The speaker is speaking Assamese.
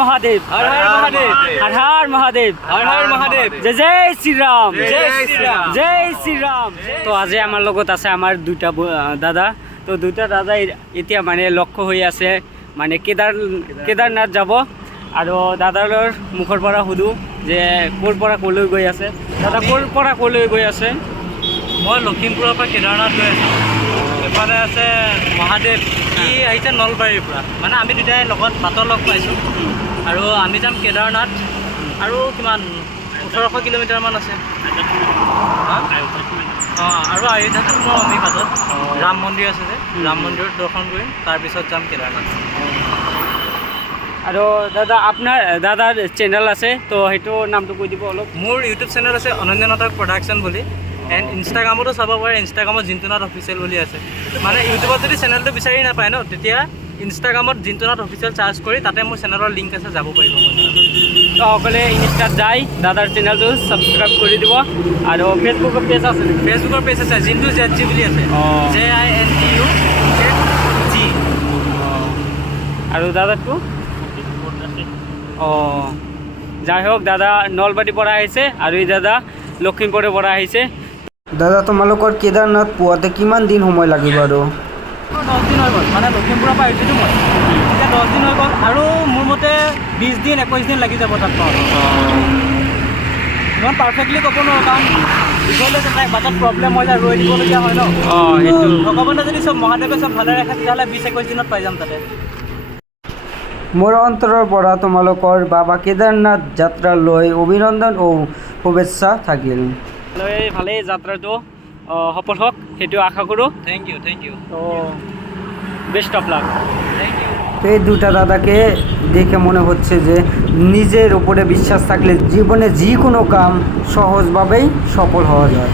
महादेव, हर हर महादेव, हर हर महादेव, हर हर महादेव, जय जय श्री राम, जय श्री राम, जय श्री राम। তো আজি আমাৰ লগত আছে আমাৰ দুটা দাদা। তো দুটা দাদা এতিয়া মানে লক্ষ্য হৈ আছে মানে কেদাৰনাথ যাব। আৰু দাদাৰ মুখৰ পৰা সুধো যে ক'ৰ পৰা ক'লৈ গৈ আছে। দাদা ক'ৰ পৰা ক'লৈ গৈ আছে? মই লখিমপুৰৰ পৰা কেদাৰনাথ গৈ আছোঁ। এফালে আছে মহাদেৱ, ই আহিছে নলবাৰীৰ পৰা। মানে আমি দুটাই লগত বাটত লগ পাইছোঁ আৰু আমি যাম কেদাৰনাথ। আৰু কিমান 1800 কিলোমিটাৰমান আছে। অঁ, আৰু অয়োধ্যাত সোমাম আমি বাটত। ৰাম মন্দিৰ আছে যে, ৰাম মন্দিৰত দৰ্শন কৰিম, তাৰপিছত যাম কেদাৰনাথ। আৰু দাদা আপোনাৰ দাদাৰ চেনেল আছে, তো সেইটো নামটো কৈ দিব অলপ। মোৰ ইউটিউব চেনেল আছে অনন্য নাটক প্ৰডাকশ্যন বুলি, এণ্ড ইনষ্টাগ্ৰামতো চাব পাৰে। ইনষ্টাগ্ৰামত জিন্তুনাথ অফিচিয়েল বুলি আছে। মানে ইউটিউবত যদি চেনেলটো বিচাৰি নাপায় ন, তেতিয়া ইনষ্টাগ্ৰামত জিন্তুনাথ অফিচিয়েল চাৰ্জ কৰি তাতে মোৰ চেনেলৰ লিংক আছে, যাব পাৰিব মোৰ চেনেলত। তো সকলে ইনষ্টাত যাই দাদাৰ চেনেলটো ছাবস্ক্ৰাইব কৰি দিব। আৰু ফেচবুকৰ পেজ আছে নেকি? ফেচবুকৰ পেজ আছে, জিন্তু ZG বুলি আছে, JINTUZG। আৰু দাদাটো অঁ, যাই হোক দাদা নলবাৰীৰ পৰা আহিছে আৰু এই দাদা লখিমপুৰৰ পৰা আহিছে। দাদা তোমালোকৰ কেদাৰনাথ পোৱাতে কিমান দিন সময় লাগিব? আৰু 10 দিন হৈ গ'ল, মানে লখিমপুৰৰ পৰা আহিছিলোঁ মই, এতিয়া 10 দিন হৈ গ'ল। আৰু মোৰ মতে 20 দিন 21 দিন লাগি যাব তাত পাওঁতে। ইমান পাৰফেক্টলি ক'ব নোৱাৰোঁ, কাৰণ দীঘলে তাই বাটত প্ৰব্লেম হৈ যায়, ৰৈ দিবলগীয়া হয় ন। অঁ, সেইটো ভগৱানে যদি চব মহাদেৱে চব ভালে ৰাখে, তেতিয়াহ'লে 20-21 দিনত পাই যাম তাতে। মোৰ অন্তৰৰ পৰা তোমালোকৰ বাবা কেদাৰনাথ যাত্ৰালৈ অভিনন্দন ও শুভেচ্ছা থাকিল। ভালেই যাত্ৰাটো সফল হওক, সেইটো আশা কৰোঁ। Thank you, thank you. তো best of luck. Thank you. তো এই দুটা দাদাকে দেখে মনে হচ্ছে যে নিজের উপরে বিশ্বাস থাকলে জীবনে যে কোনো কাম সহজভাবেই সফল হওয়া যায়।